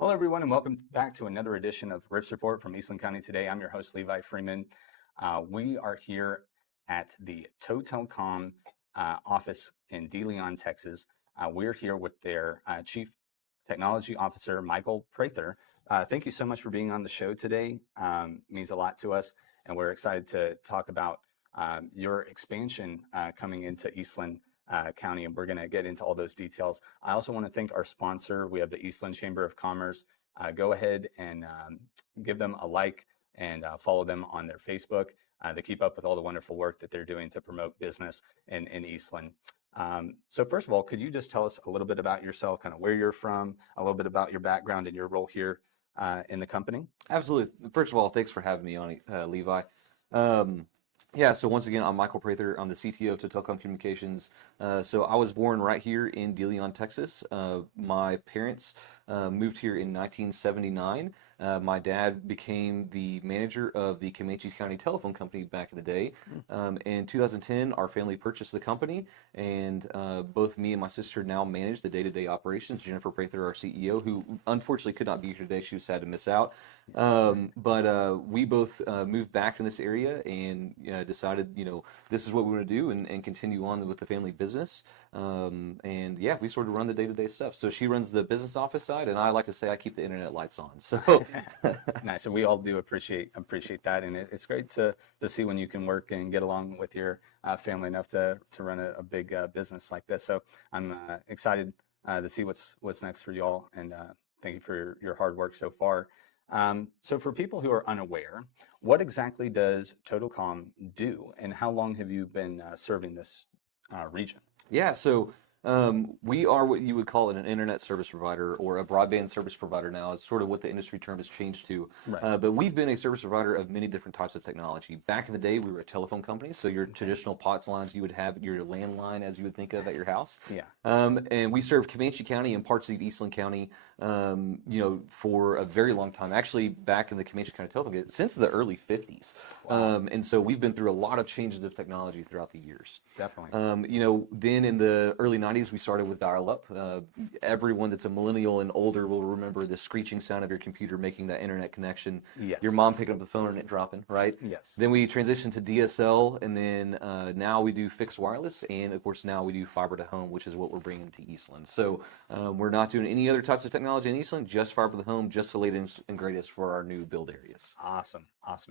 Hello, everyone, and welcome back to another edition of Rips Report from Eastland County Today. I'm your host, Levi Freeman. We are here at the Totelcom office in De Leon, Texas. We're here with their Chief Technology Officer, Michael Prather. Thank you so much for being on the show today. Means a lot to us, and we're excited to talk about your expansion coming into Eastland County, and we're going to get into all those details. I also want to thank our sponsor. We have the Eastland Chamber of Commerce. Go ahead and give them a like and follow them on their Facebook. They keep up with all the wonderful work that they're doing to promote business in Eastland. So first of all, could you just tell us a little bit about yourself, kind of where you're from, a little bit about your background and your role here in the company? Absolutely. First of all, thanks for having me on, Levi. Yeah, so once again, I'm Michael Prather. I'm the CTO of Totelcom Communications. So I was born right here in De Leon, Texas. My parents moved here in 1979. My dad became the manager of the Comanche County Telephone Company back in the day. In 2010, our family purchased the company, and both me and my sister now manage the day-to-day operations. Jennifer Prather, our CEO, who unfortunately could not be here today. She was sad to miss out. But we both moved back in this area and decided, this is what we want to do and continue on with the family business. And yeah, we sort of run the day-to-day stuff. So she runs the business office side, and I like to say I keep the internet lights on. So nice. And we all do appreciate that, and it's great to see when you can work and get along with your family enough to run a big business like this. So I'm excited to see what's next for you all, and thank you for your hard work so far. So for people who are unaware, what exactly does Totelcom do, and how long have you been serving this region? Yeah, so we are what you would call an internet service provider or a broadband service provider now. It's sort of what the industry term has changed to. Right. But we've been a service provider of many different types of technology. Back in the day, we were a telephone company. So your traditional POTS lines, you would have your landline as you would think of at your house. Yeah. And we served Comanche County and parts of Eastland County, for a very long time. Actually, back in the Comanche County telephone, since the early 50s. Wow. And so we've been through a lot of changes of technology throughout the years. Definitely. Then in the early 90s, we started with dial-up. Everyone that's a millennial and older will remember the screeching sound of your computer making that internet connection. Yes. Your mom picking up the phone and it dropping, right? Yes. Then we transitioned to DSL, and then now we do fixed wireless, and of course now we do fiber to home, which is what we're bringing to Eastland. So we're not doing any other types of technology in Eastland, just fiber to home, just the latest and greatest for our new build areas. Awesome.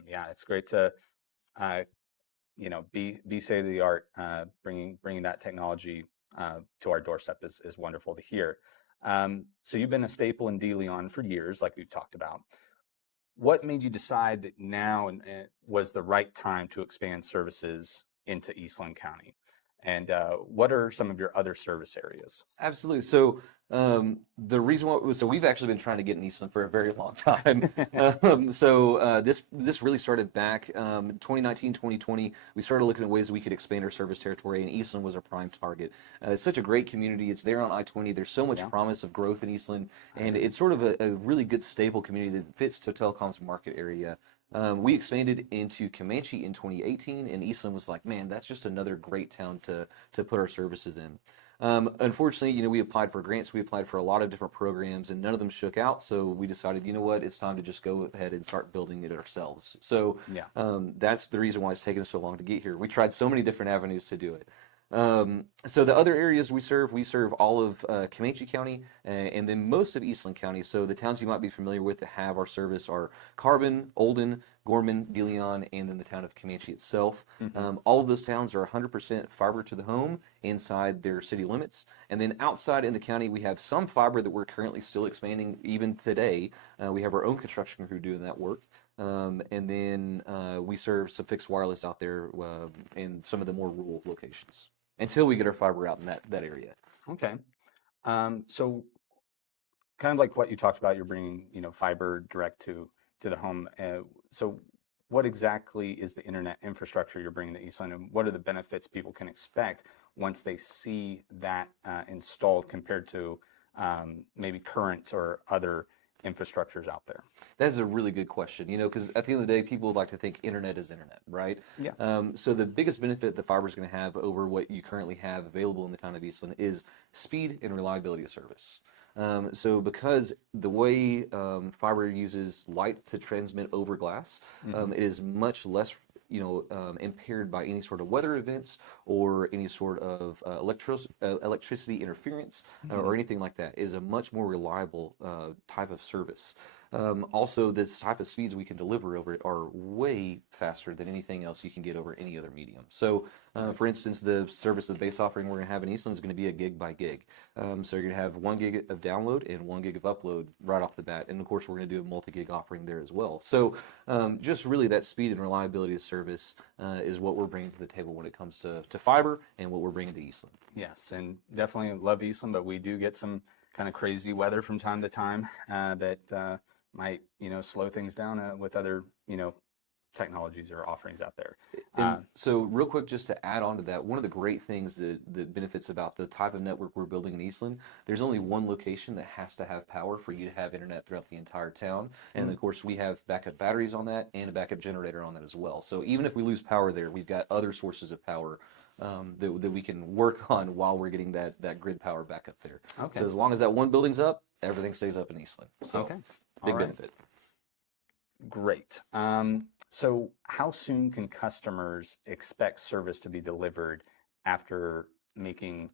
Yeah, it's great to be state of the art. Bringing that technology to our doorstep is wonderful to hear. So you've been a staple in De Leon for years, like we've talked about. What made you decide that now was the right time to expand services into Eastland County? And what are some of your other service areas? Absolutely. So the reason so we've actually been trying to get in Eastland for a very long time. This really started back 2019, 2020. We started looking at ways we could expand our service territory, and Eastland was a prime target. It's such a great community. It's there on I-20. There's so much promise of growth in Eastland, and it's sort of a really good, stable community that fits Totelcom's market area. We expanded into Comanche in 2018, and Eastland was like, man, that's just another great town to put our services in. Unfortunately, we applied for grants, we applied for a lot of different programs, and none of them shook out. So we decided, you know what, it's time to just go ahead and start building it ourselves. So that's the reason why it's taken us so long to get here. We tried so many different avenues to do it. So the other areas we serve all of Comanche County and then most of Eastland County. So the towns you might be familiar with that have our service are Carbon, Olden, Gorman, De Leon, and then the town of Comanche itself. All of those towns are 100% fiber to the home inside their city limits. And then outside in the county, we have some fiber that we're currently still expanding even today. We have our own construction crew doing that work. And then we serve some fixed wireless out there in some of the more rural locations until we get our fiber out in that area. Okay. So kind of like what you talked about, you're bringing, fiber direct to the home. So what exactly is the internet infrastructure you're bringing to Eastland, and what are the benefits people can expect once they see that installed compared to maybe current or other infrastructures out there? That is a really good question, because at the end of the day, people like to think internet is internet, right? Yeah. So the biggest benefit the fiber is going to have over what you currently have available in the town of Eastland is speed and reliability of service. So because the way fiber uses light to transmit over glass, it is much less impaired by any sort of weather events or any sort of electricity interference or anything like that. It is a much more reliable type of service. Also, this type of speeds we can deliver over it are way faster than anything else you can get over any other medium. So, for instance, the service, the base offering we're going to have in Eastland is going to be a gig by gig. So you're going to have 1 gig of download and 1 gig of upload right off the bat. And of course, we're going to do a multi-gig offering there as well. So just really that speed and reliability of service is what we're bringing to the table when it comes to fiber and what we're bringing to Eastland. Yes, and definitely love Eastland, but we do get some kind of crazy weather from time to time that might, slow things down with other, technologies or offerings out there. And so real quick, just to add on to that, one of the great things that benefits about the type of network we're building in Eastland, there's only one location that has to have power for you to have internet throughout the entire town. And of course, we have backup batteries on that and a backup generator on that as well. So even if we lose power there, we've got other sources of power that we can work on while we're getting that grid power back up there. Okay. So as long as that one building's up, everything stays up in Eastland. So Okay. big All right. benefit. Great. So how soon can customers expect service to be delivered after making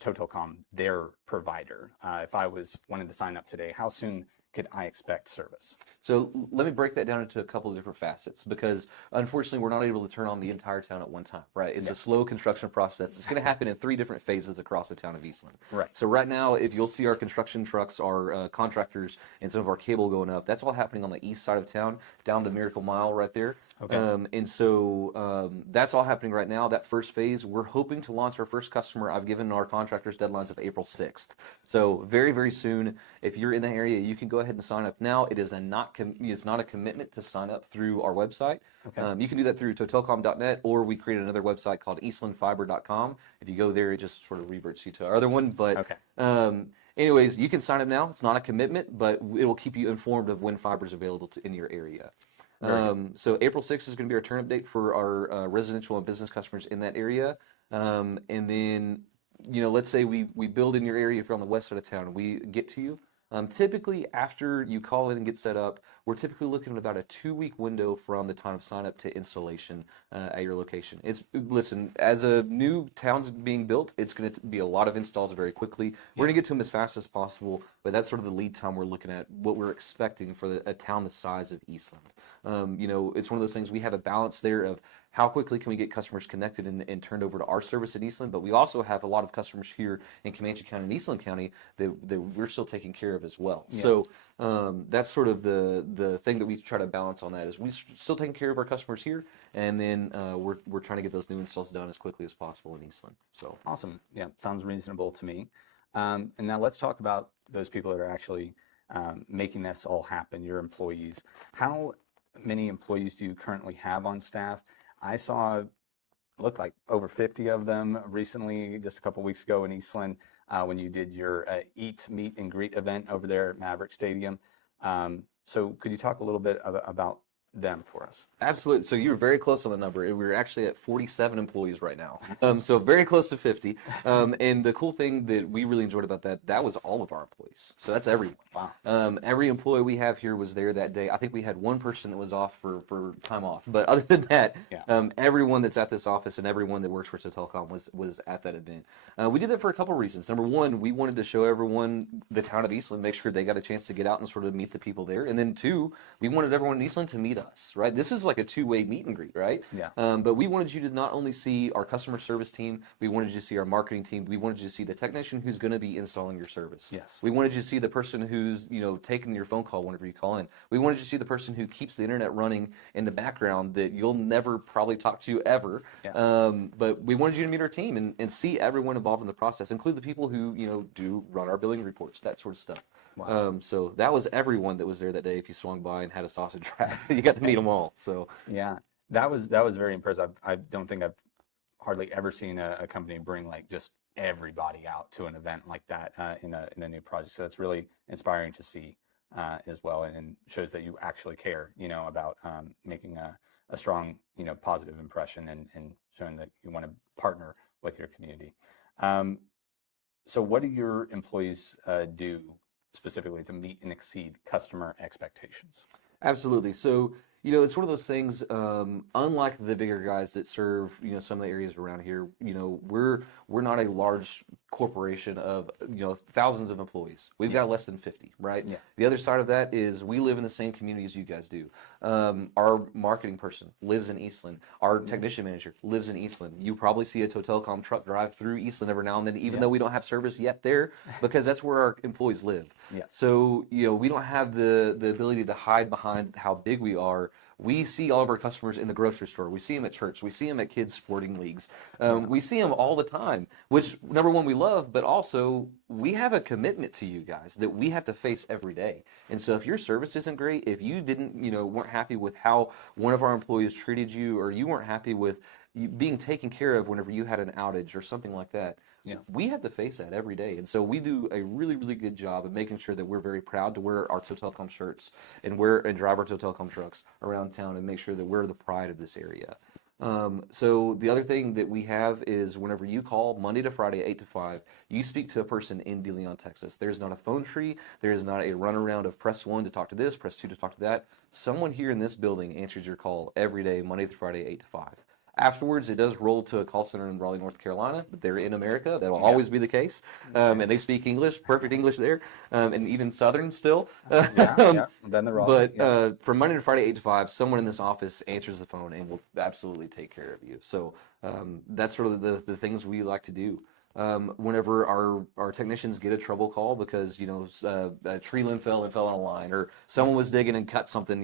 Totelcom their provider? If I wanted to sign up today, how soon could I expect service? So let me break that down into a couple of different facets because unfortunately we're not able to turn on the entire town at one time, right? It's a slow construction process. It's going to happen in 3 different phases across the town of Eastland. Right. So right now, if you'll see our construction trucks, our contractors, and some of our cable going up, that's all happening on the east side of town, down to Miracle Mile right there. Okay. And so that's all happening right now. That first phase, we're hoping to launch our first customer. I've given our contractors deadlines of April 6th. So very, very soon, if you're in the area, you can go ahead and sign up now. It is it's not a commitment to sign up through our website. Okay. You can do that through totelcom.net, or we created another website called eastlandfiber.com. If you go there, it just sort of reverts you to our other one. But Okay. anyways, you can sign up now. It's not a commitment, but it will keep you informed of when fiber is available in your area. So April 6th is going to be our turn-up date for our residential and business customers in that area. And then, let's say we build in your area if you're on the west side of town. We get to you. Typically, after you call in and get set up, we're typically looking at about a 2-week window from the time of sign up to installation at your location. Listen, as a new town's being built, it's going to be a lot of installs very quickly. We're going to get to them as fast as possible, but that's sort of the lead time we're looking at, what we're expecting for a town the size of Eastland. It's one of those things, we have a balance there of how quickly can we get customers connected and turned over to our service in Eastland, but we also have a lot of customers here in Comanche County and Eastland County that we're still taking care of as well. Yeah. So that's sort of the thing that we try to balance on that is we're still taking care of our customers here, and then we're trying to get those new installs done as quickly as possible in Eastland. So awesome. Yeah, sounds reasonable to me. And now let's talk about those people that are actually making this all happen, your employees. How many employees do you currently have on staff? I saw, looked like over 50 of them recently, just a couple weeks ago in Eastland, when you did your Eat, Meet, and Greet event over there at Maverick Stadium. So could you talk a little bit about them for us? Absolutely. So you were very close on the number. We're actually at 47 employees right now. So very close to 50. And the cool thing that we really enjoyed about that was all of our employees. So that's everyone. Wow. Every employee we have here was there that day. I think we had one person that was off for time off. But other than that, everyone that's at this office and everyone that works for Totelcom was at that event. We did that for a couple of reasons. Number one, we wanted to show everyone the town of Eastland, make sure they got a chance to get out and sort of meet the people there. And then 2, we wanted everyone in Eastland to meet us, right? This is like a 2-way meet and greet, right? Yeah. But we wanted you to not only see our customer service team, we wanted you to see our marketing team, we wanted you to see the technician who's going to be installing your service. Yes. We wanted you to see the person who's, taking your phone call whenever you call in. We wanted you to see the person who keeps the internet running in the background that you'll never probably talk to ever. Yeah. But we wanted you to meet our team and see everyone involved in the process, include the people who, do run our billing reports, that sort of stuff. Wow. So that was everyone that was there that day. If you swung by and had a sausage wrap, you got to meet them all. So yeah, that was very impressive. I don't think I've hardly ever seen a company bring like just everybody out to an event like that in a new project. So that's really inspiring to see as well, and shows that you actually care, about making a strong, positive impression and showing that you want to partner with your community. So what do your employees do specifically to meet and exceed customer expectations? Absolutely. So, it's one of those things, unlike the bigger guys that serve, some of the areas around here, we're not a large corporation of, thousands of employees. We've got less than 50, right? Yeah. The other side of that is we live in the same community as you guys do. Our marketing person lives in Eastland. Our technician manager lives in Eastland. You probably see a Totelcom truck drive through Eastland every now and then, even though we don't have service yet there, because that's where our employees live. Yes. So, we don't have the ability to hide behind how big we are. We see all of our customers in the grocery store. We see them at church. We see them at kids' sporting leagues. We see them all the time, which, number one, we love, but also we have a commitment to you guys that we have to face every day. And so if your service isn't great, if you didn't, weren't happy with how one of our employees treated you, or you weren't happy with you being taken care of whenever you had an outage or something like that, we have to face that every day. And so we do a really, really good job of making sure that we're very proud to wear our Totelcom shirts and drive our Totelcom trucks around town and make sure that we're the pride of this area. So the other thing that we have is whenever you call Monday to Friday, 8 to 5, you speak to a person in De Leon, Texas. There's not a phone tree. There is not a runaround of press 1 to talk to this, press 2 to talk to that. Someone here in this building answers your call every day, Monday through Friday, 8 to 5. Afterwards, it does roll to a call center in Raleigh, North Carolina, but they're in America. That will always be the case. And they speak English, perfect English there, and even Southern still. Then the Raleigh. But from Monday to Friday, 8 to 5, someone in this office answers the phone and will absolutely take care of you. So that's sort of the things we like to do. Whenever our technicians get a trouble call because a tree limb fell and fell on a line, or someone was digging and cut something,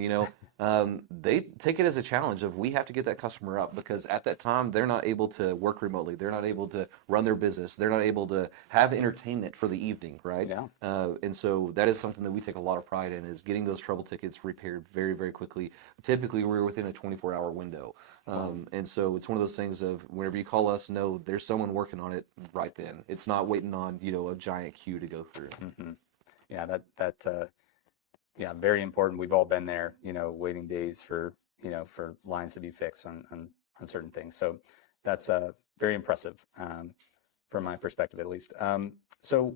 they take it as a challenge of we have to get that customer up, because at that time they're not able to work remotely, they're not able to run their business, they're not able to have entertainment for the evening, right? And so that is something that we take a lot of pride in, is getting those trouble tickets repaired very, very quickly. Typically we're within a 24-hour window. And so it's one of those things of whenever you call us, know there's someone working on it right then. It's not waiting on, a giant queue to go through. Yeah, very important. We've all been there, waiting days for lines to be fixed on certain things. So that's very impressive from my perspective, at least. So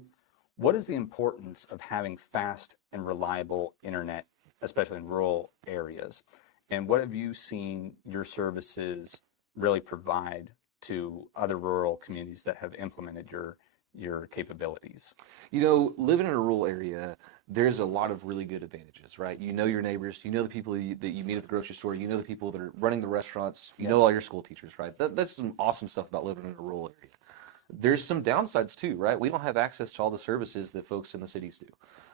what is the importance of having fast and reliable internet, especially in rural areas? And what have you seen your services really provide to other rural communities that have implemented your capabilities? Living in a rural area, there's a lot of really good advantages, right? You know your neighbors, you know the people that you meet at the grocery store, you know the people that are running the restaurants, you know all your school teachers, right? That's some awesome stuff about living in a rural area. There's some downsides too, right? We don't have access to all the services that folks in the cities do.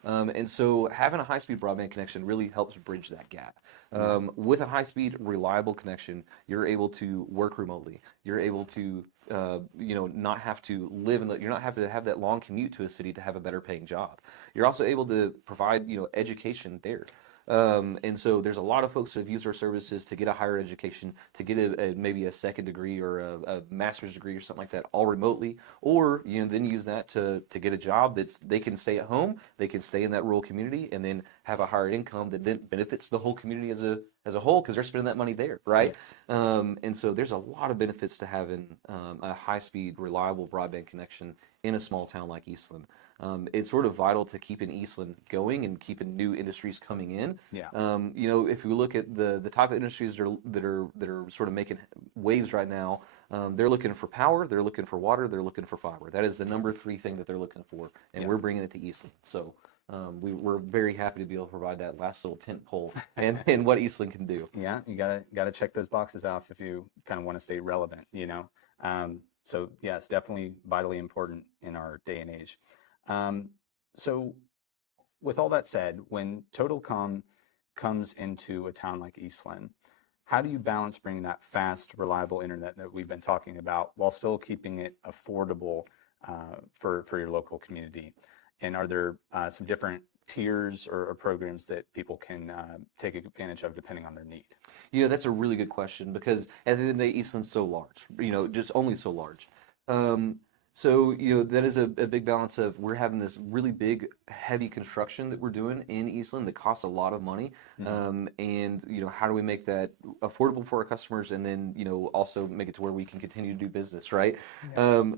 And so having a high-speed broadband connection really helps bridge that gap. With a high-speed, reliable connection, you're able to work remotely. You're able to, not have to you're not having to have that long commute to a city to have a better paying job. You're also able to provide, education there. And so there's a lot of folks who have used our services to get a higher education, to get maybe a second degree or a master's degree or something like that, all remotely, or then use that to get a job they can stay at home, they can stay in that rural community, and then have a higher income that then benefits the whole community as a whole, because they're spending that money there, right? And so there's a lot of benefits to having a high-speed, reliable broadband connection in a small town like Eastland. It's sort of vital to keeping Eastland going and keeping new industries coming in. If you look at the type of industries that are sort of making waves right now, they're looking for power, they're looking for water, they're looking for fiber. That is the number 3 thing that they're looking for, and we're bringing it to Eastland. So we're very happy to be able to provide that last little tent pole and what Eastland can do. Yeah, you gotta check those boxes off if you kind of want to stay relevant. So yes, definitely vitally important in our day and age. So with all that said, when Totelcom comes into a town like Eastland, how do you balance bringing that fast, reliable internet that we've been talking about while still keeping it affordable for your local community? And are there some different tiers or programs that people can take advantage of depending on their need? That's a really good question, because at the end of the day, Eastland's so large, just only so large. So, that is a big balance of we're having this really big, heavy construction that we're doing in Eastland that costs a lot of money. And, how do we make that affordable for our customers and then, also make it to where we can continue to do business, right?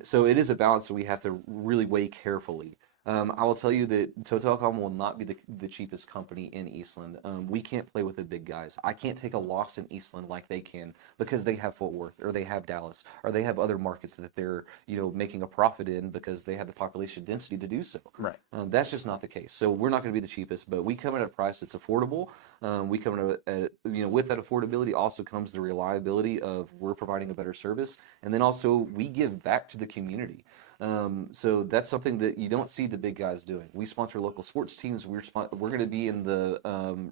So it is a balance that we have to really weigh carefully. I will tell you that Totelcom will not be the cheapest company in Eastland. We can't play with the big guys. I can't take a loss in Eastland like they can because they have Fort Worth or they have Dallas or they have other markets that they're making a profit in because they have the population density to do so. Right. That's just not the case. So we're not going to be the cheapest, but we come at a price that's affordable. We come at with that affordability also comes the reliability of we're providing a better service, and then also we give back to the community. So that's something that you don't see the big guys doing. We sponsor local sports teams. We're going to be in the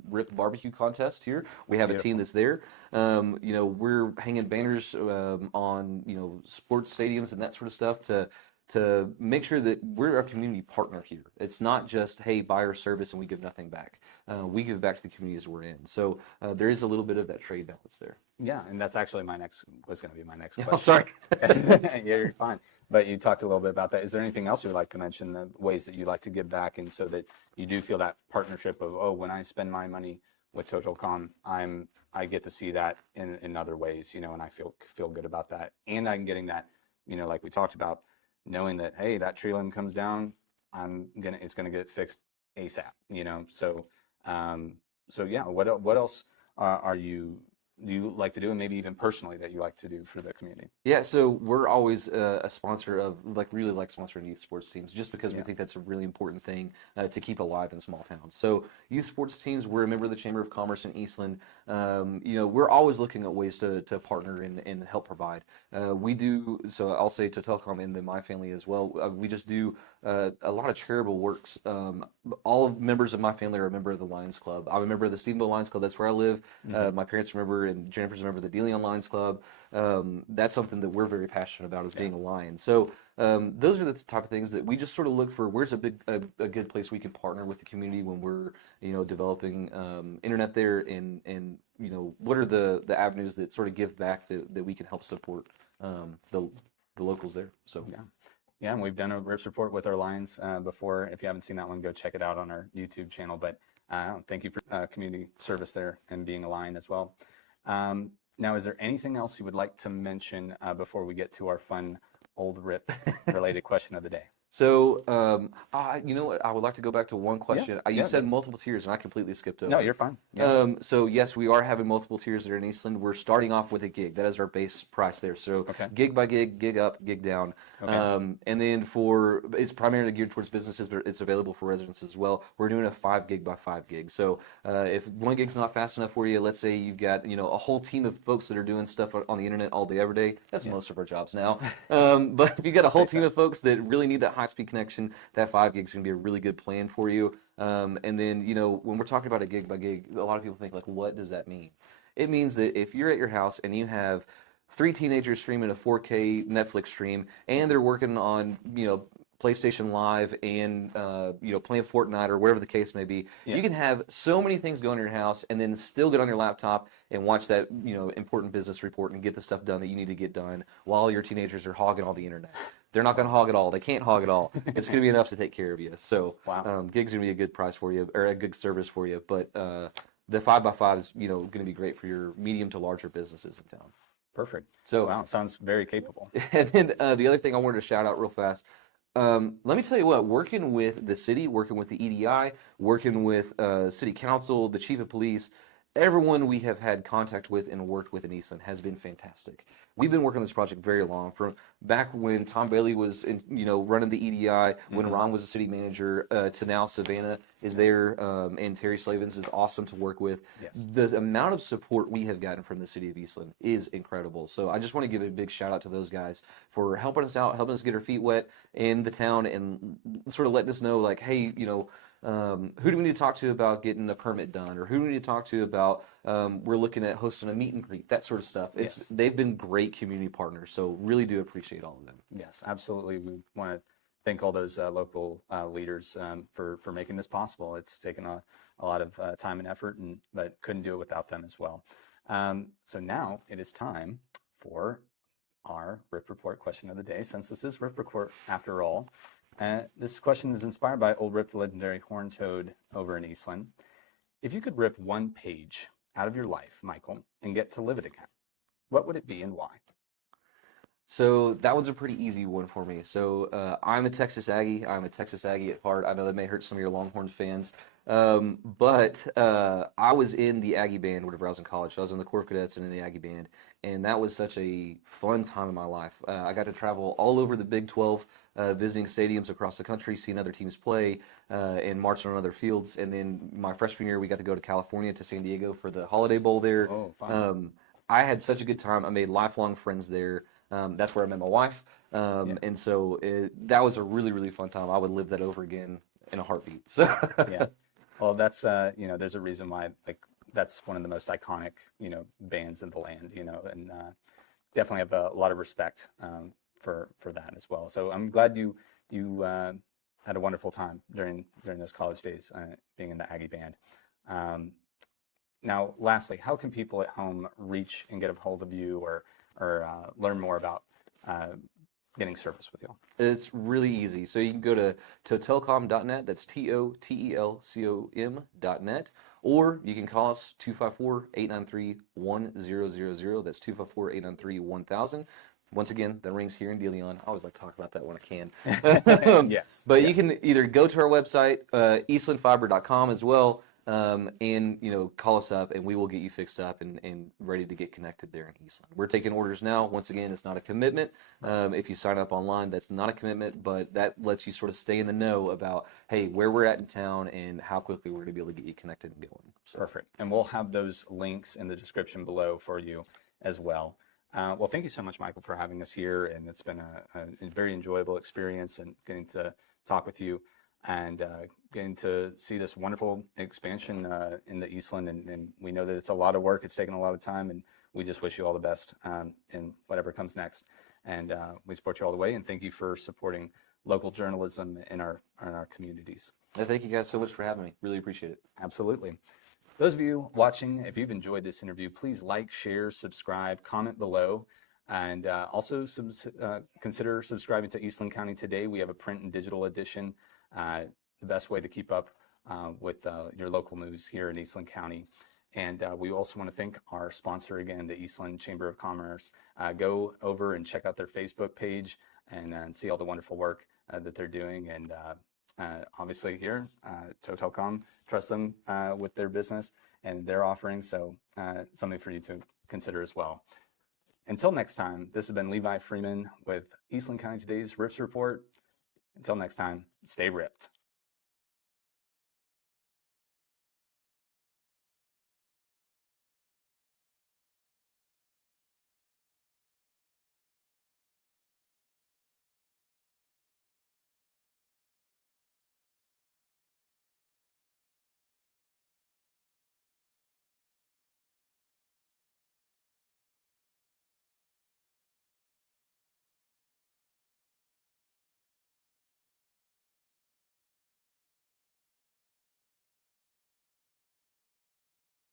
RIP barbecue contest here. We have a team that's there. We're hanging banners on sports stadiums and that sort of stuff to make sure that we're a community partner here. It's not just, hey, buy our service and we give nothing back. We give back to the communities we're in. So there is a little bit of that trade balance there. Yeah, and that's actually was going to be my next question. Oh, sorry. Yeah, you're fine. But you talked a little bit about that. Is there anything else you would like to mention, the ways that you like to give back, and so that you do feel that partnership of, oh, when I spend my money with Totelcom, I get to see that in other ways, and I feel good about that, and I'm getting that, like we talked about, knowing that, hey, that tree limb comes down, it's gonna get fixed ASAP, so yeah. What else do you like to do, and maybe even personally that you like to do for the community? Yeah, so we're always a sponsor of, really like sponsoring youth sports teams just because we think that's a really important thing to keep alive in small towns. So youth sports teams, we're a member of the Chamber of Commerce in Eastland. We're always looking at ways to partner and help provide. We do, so I'll say Totelcom and then my family as well. We just do a lot of charitable works. All members of my family are a member of the Lions Club. I'm a member of the Stephenville Lions Club. That's where I live. My parents are a member, and Jennifer's a member of the De Leon Lions Club. That's something that we're very passionate about, is being a Lion. So those are the type of things that we just sort of look for. Where's a good place we can partner with the community when we're developing internet there, and what are the avenues that sort of give back that we can help support the locals there. So yeah, and we've done a RIPS report with our Lions before. If you haven't seen that one, go check it out on our YouTube channel. But thank you for community service there and being a Lion as well. Now, is there anything else you would like to mention before we get to our fun old RIP related question of the day? So, you know what? I would like to go back to one question. You said good. Multiple tiers, and I completely skipped over. No, you're fine. Yeah. So yes, we are having multiple tiers there in Eastland. We're starting off with a gig. That is our base price there. So gig by gig, gig up, gig down. And then it's primarily geared towards businesses, but it's available for residents as well. We're doing a 5 gig by 5 gig. So if one gig's not fast enough for you, let's say you've got a whole team of folks that are doing stuff on the internet all day, every day. That's most of our jobs now. But if you've got a whole team of folks that really need that high-speed connection, that 5 gig is going to be a really good plan for you. And then, when we're talking about a gig by gig, a lot of people think, like, what does that mean? It means that if you're at your house and you have 3 teenagers streaming a 4K Netflix stream, and they're working on, PlayStation Live and, playing Fortnite or whatever the case may be, you can have so many things going in your house and then still get on your laptop and watch that, important business report and get the stuff done that you need to get done while your teenagers are hogging all the internet. They're not going to hog it all. They can't hog it all. It's going to be enough to take care of you. So gig's going to be a good price for you, or a good service for you. But the 5 by 5 is going to be great for your medium to larger businesses in town. Perfect. So wow, sounds very capable. And then the other thing I wanted to shout out real fast. Let me tell you what, working with the city, working with the EDI, working with city council, the chief of police, everyone we have had contact with and worked with in Eastland has been fantastic. We've been working on this project very long, from back when Tom Bailey was running the EDI, when Ron was the city manager, to now Savannah is there, and Terry Slavens is awesome to work with. Yes. The amount of support we have gotten from the city of Eastland is incredible. So I just want to give a big shout out to those guys for helping us out, helping us get our feet wet in the town, and sort of letting us know, like, hey, who do we need to talk to about getting a permit done, or who do we need to talk to about we're looking at hosting a meet and greet, that sort of stuff. They've been great community partners, so really do appreciate all of them. Yes, absolutely. We want to thank all those local leaders for making this possible. It's taken a lot of time and effort, but couldn't do it without them as well. So now it is time for our Rip Report question of the day, since this is Rip Report after all. This question is inspired by Old Rip, the legendary horned toad over in Eastland. If you could rip one page out of your life, Michael, and get to live it again, what would it be and why? So that was a pretty easy one for me. So I'm a Texas Aggie. I'm a Texas Aggie at heart. I know that may hurt some of your Longhorn fans, but I was in the Aggie band whenever I was in college. So I was in the Corps of Cadets and in the Aggie band, and that was such a fun time in my life. I got to travel all over the Big 12, visiting stadiums across the country, seeing other teams play, and marching on other fields. And then my freshman year, we got to go to California, to San Diego for the Holiday Bowl there. Oh, fun. I had such a good time. I made lifelong friends there. That's where I met my wife. And so that was a really, really fun time. I would live that over again in a heartbeat. So Yeah. Well, that's, there's a reason why, like, that's one of the most iconic, bands in the land, and definitely have a lot of respect for that as well. So I'm glad you had a wonderful time during those college days being in the Aggie band. Now, lastly, how can people at home reach and get a hold of you or learn more about getting service with you? it's really easy. So you can go to totelcom.net. That's Totelcom.net. Or you can call us 254-893-1000. That's 254-893-1000. Once again, that rings here in De Leon. I always like to talk about that when I can. Yes. But yes. you can either go to our website, eastlandfiber.com as well, and call us up, and we will get you fixed up and ready to get connected there in Eastland. We're taking orders now. Once again, it's not a commitment. If you sign up online, that's not a commitment, but that lets you sort of stay in the know about, hey, where we're at in town and how quickly we're going to be able to get you connected and going. So. Perfect. And we'll have those links in the description below for you as well. Well, thank you so much, Michael, for having us here, and it's been a very enjoyable experience and getting to talk with you and getting to see this wonderful expansion in the Eastland. And we know that it's a lot of work. It's taken a lot of time, and we just wish you all the best in whatever comes next. And we support you all the way, and thank you for supporting local journalism in our communities. Thank you guys so much for having me. Really appreciate it. Absolutely. Those of you watching, if you've enjoyed this interview, please like, share, subscribe, comment below, and also consider subscribing to Eastland County Today. We have a print and digital edition, the best way to keep up with your local news here in Eastland County. And we also want to thank our sponsor again, the Eastland Chamber of Commerce. Go over and check out their Facebook page and see all the wonderful work that they're doing. And obviously here, Totelcom, trust them with their business and their offerings, so something for you to consider as well. Until next time, this has been Levi Freeman with Eastland County Today's Rips Report. Until next time, stay ripped.